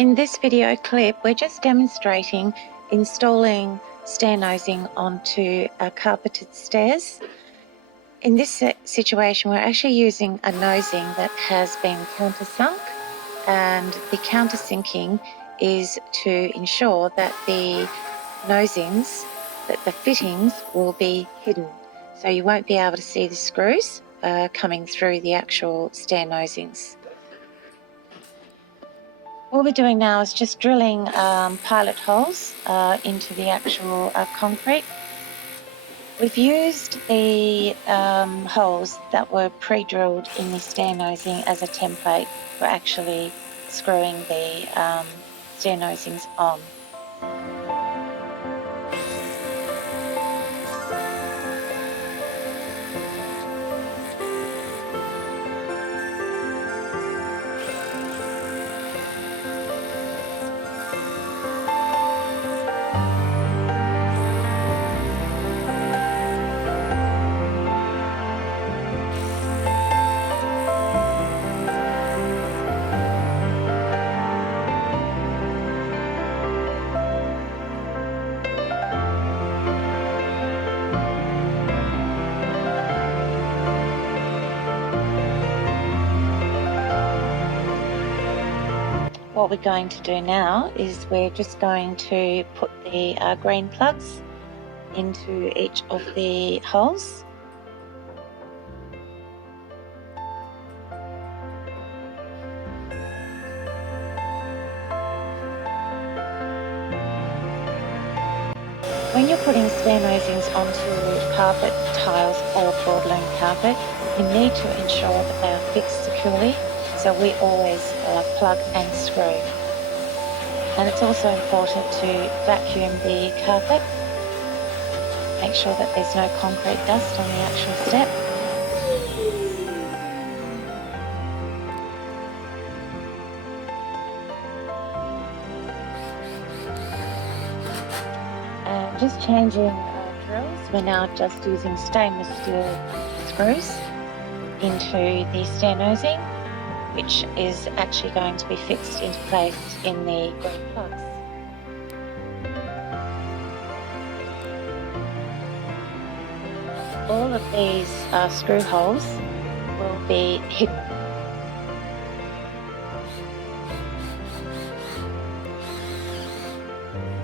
In this video clip, we're just demonstrating installing stair nosing onto carpeted stairs. In this situation, we're actually using a nosing that has been countersunk, and the countersinking is to ensure that the nosings, that the fittings will be hidden. So you won't be able to see the screws coming through the actual stair nosings. What we're doing now is just drilling pilot holes into the actual concrete. We've used the holes that were pre-drilled in the stair nosing as a template for actually screwing the stair nosings on. What we're going to do now is we're just going to put the green plugs into each of the holes. When you're putting stair nosings onto carpet tiles or broadloom carpet, you need to ensure that they are fixed securely. So we always plug and screw. And it's also important to vacuum the carpet. Make sure that there's no concrete dust on the actual step. And just changing drills, we're now just using stainless steel screws into the stair nosing, which is actually going to be fixed into place in the green plugs. All of these screw holes will be hidden.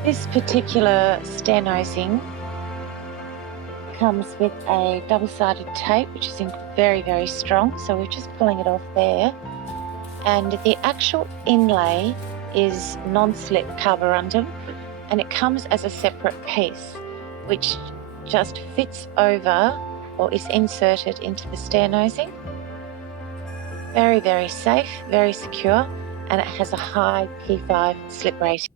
This particular stair nosing comes with a double-sided tape, which is very, very strong, so we're just pulling it off there. And the actual inlay is non-slip carborundum, and it comes as a separate piece, which just fits over or is inserted into the stair nosing. Very, very safe, very secure, and it has a high P5 slip rating.